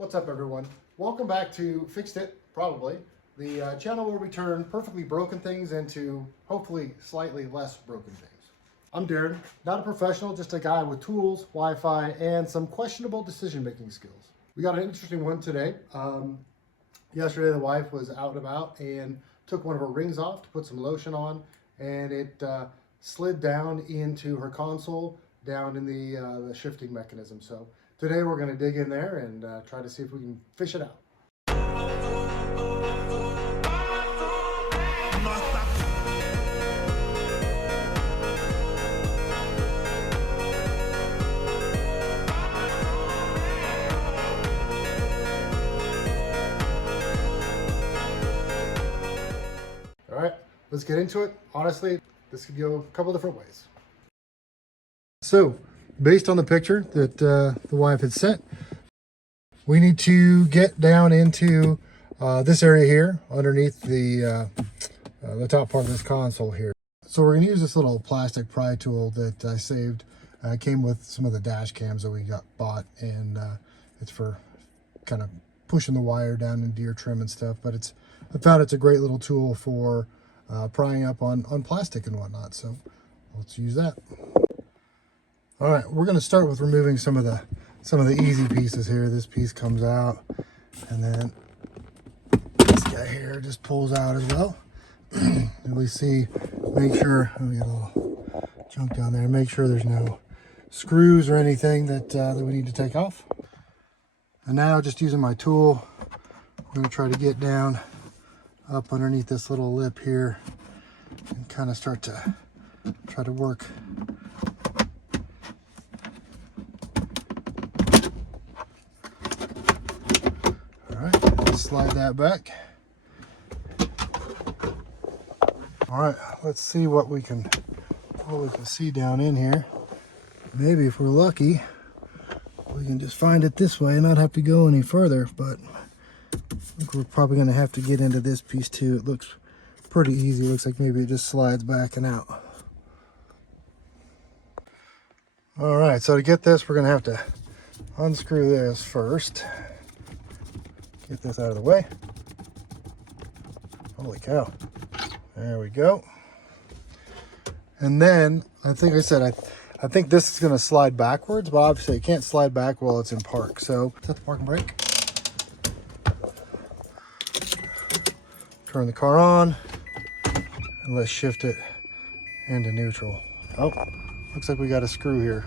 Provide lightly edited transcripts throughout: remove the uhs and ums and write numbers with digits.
What's up, everyone? Welcome back to Fixed It, probably, the channel where we turn perfectly broken things into hopefully slightly less broken things. I'm Darren, not a professional, just a guy with tools, Wi-Fi, and some questionable decision-making skills. We got an interesting one today. Yesterday, the wife was out and about and took one of her rings off to put some lotion on, and it slid down into her console, down in the shifting mechanism. So today we're going to dig in there and try to see if we can fish it out. All right, let's get into it. Honestly, this could go a couple different ways. So, based on the picture that the wife had sent, we need to get down into this area here, underneath the top part of this console here. So we're going to use this little plastic pry tool that I saved. Came with some of the dash cams that we bought, and it's for kind of pushing the wire down into your trim and stuff. But I found it's a great little tool for prying up on plastic and whatnot. So let's use that. All right, we're going to start with removing some of the easy pieces here. This piece comes out, and then this guy here just pulls out as well. And we see, make sure, we got a little junk down there, make sure there's no screws or anything that we need to take off. And now, just using my tool, we're going to try to get down up underneath this little lip here and kind of start to try to work slide that back. All right, let's see what we can see down in here. Maybe if we're lucky, we can just find it this way and not have to go any further, but I think we're probably going to have to get into this piece too. It looks pretty easy. It looks like maybe it just slides back and out. All right, so to get this, we're going to have to unscrew this first. Get this out of the way. Holy cow. There we go. And then, I think this is going to slide backwards, but obviously it can't slide back while it's in park. So, set the parking brake. Turn the car on. And let's shift it into neutral. Oh, looks like we got a screw here.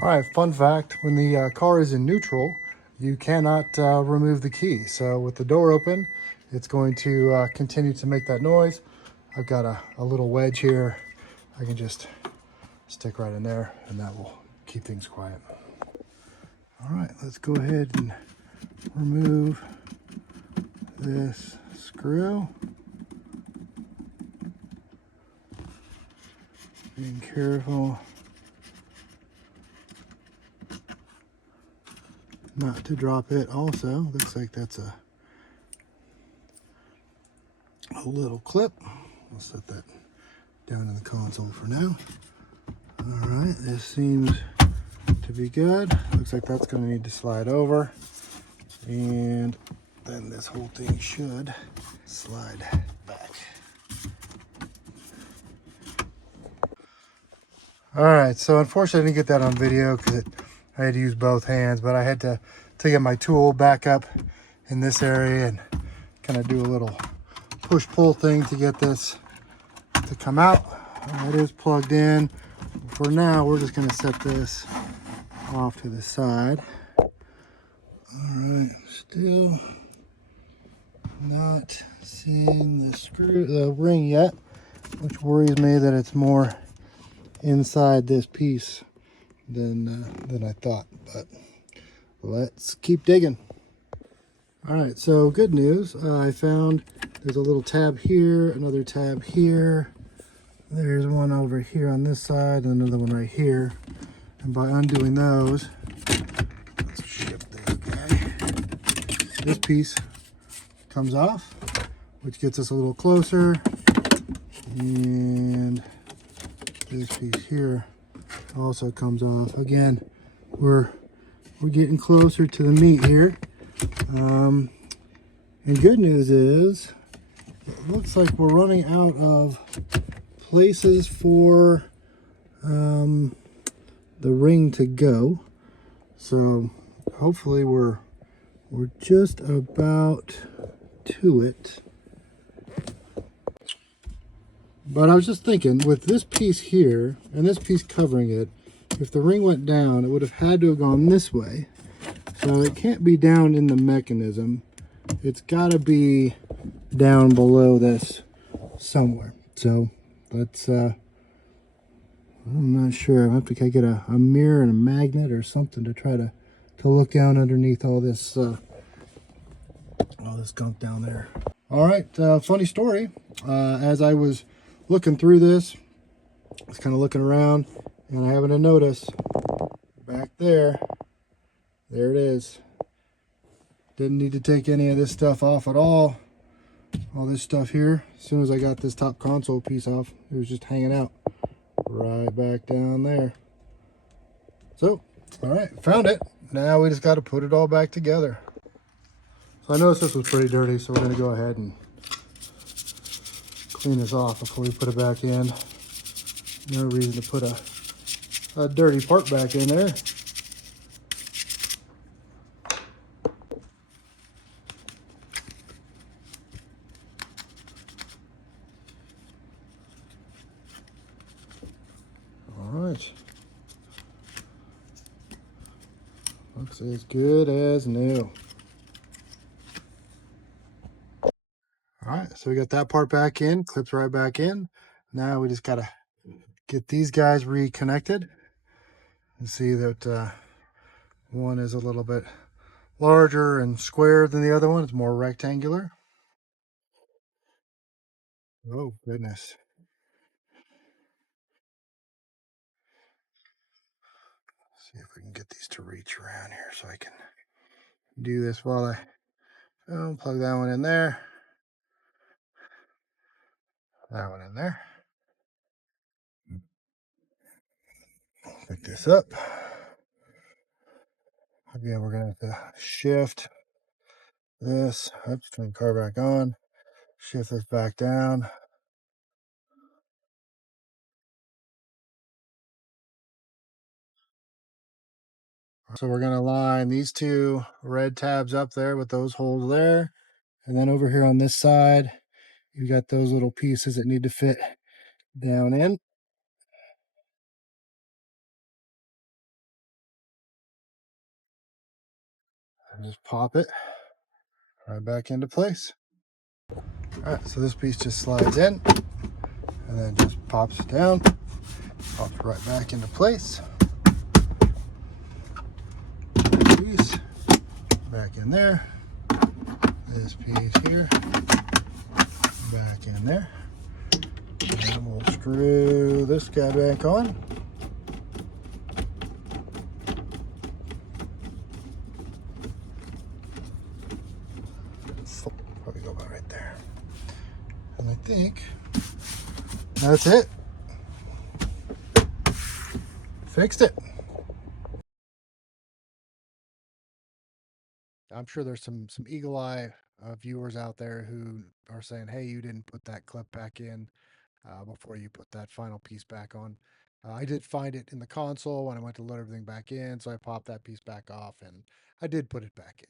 All right, fun fact. When the car is in neutral, you cannot remove the key. So with the door open, it's going to continue to make that noise. I've got a little wedge here. I can just stick right in there, and that will keep things quiet. All right, let's go ahead and remove this screw. Being careful not to drop it. Also, looks like that's a little clip. We'll set that down in the console for now. All right, this seems to be good. Looks like that's going to need to slide over, and then this whole thing should slide back. All right, so unfortunately I didn't get that on video because I had to use both hands, but I had to get my tool back up in this area and kind of do a little push-pull thing to get this to come out. It is plugged in. For now, we're just going to set this off to the side. All right, still not seeing the ring yet, which worries me that it's more inside this piece than I thought, but let's keep digging. All right, so good news. I found there's a little tab here, another tab here. There's one over here on this side, and another one right here. And by undoing those, let's shift this guy. This piece comes off, which gets us a little closer. And this piece here also comes off. Again, we're getting closer to the meat here. And good news is, it looks like we're running out of places for the ring to go. So hopefully we're just about to it. But I was just thinking, with this piece here and this piece covering it, if the ring went down, it would have had to have gone this way. So it can't be down in the mechanism. It's got to be down below this somewhere. So let's, I'm not sure. I'll have to get a mirror and a magnet or something to try to look down underneath all this gunk down there. All right, funny story. As I was looking through this, I was kind of looking around, and I happened to notice back there, there it is. Didn't need to take any of this stuff off at all. All this stuff here, as soon as I got this top console piece off, it was just hanging out right back down there. So, all right, found it. Now we just got to put it all back together. So I noticed this was pretty dirty, so we're going to go ahead and clean this off before we put it back in. No reason to put a dirty part back in there. All right. Looks as good as new. All right, so we got that part back in, clips right back in. Now we just got to get these guys reconnected and see that one is a little bit larger and square than the other one. It's more rectangular. Oh, goodness. See if we can get these to reach around here so I can do this while I plug that one in there. That one in there. Pick this up. Again, we're going to have to shift this. Oops, turn the car back on. Shift this back down. So we're going to line these two red tabs up there with those holes there. And then over here on this side, you've got those little pieces that need to fit down in. And just pop it right back into place. All right, so this piece just slides in and then just pops down, pops right back into place. Piece back in there. This piece here back in there. And we'll screw this guy back on. Probably go about right there. And I think that's it. Fixed it. I'm sure there's some eagle eye viewers out there who are saying, hey, you didn't put that clip back in before you put that final piece back on. I did find it in the console when I went to load everything back in, so I popped that piece back off and I did put it back in.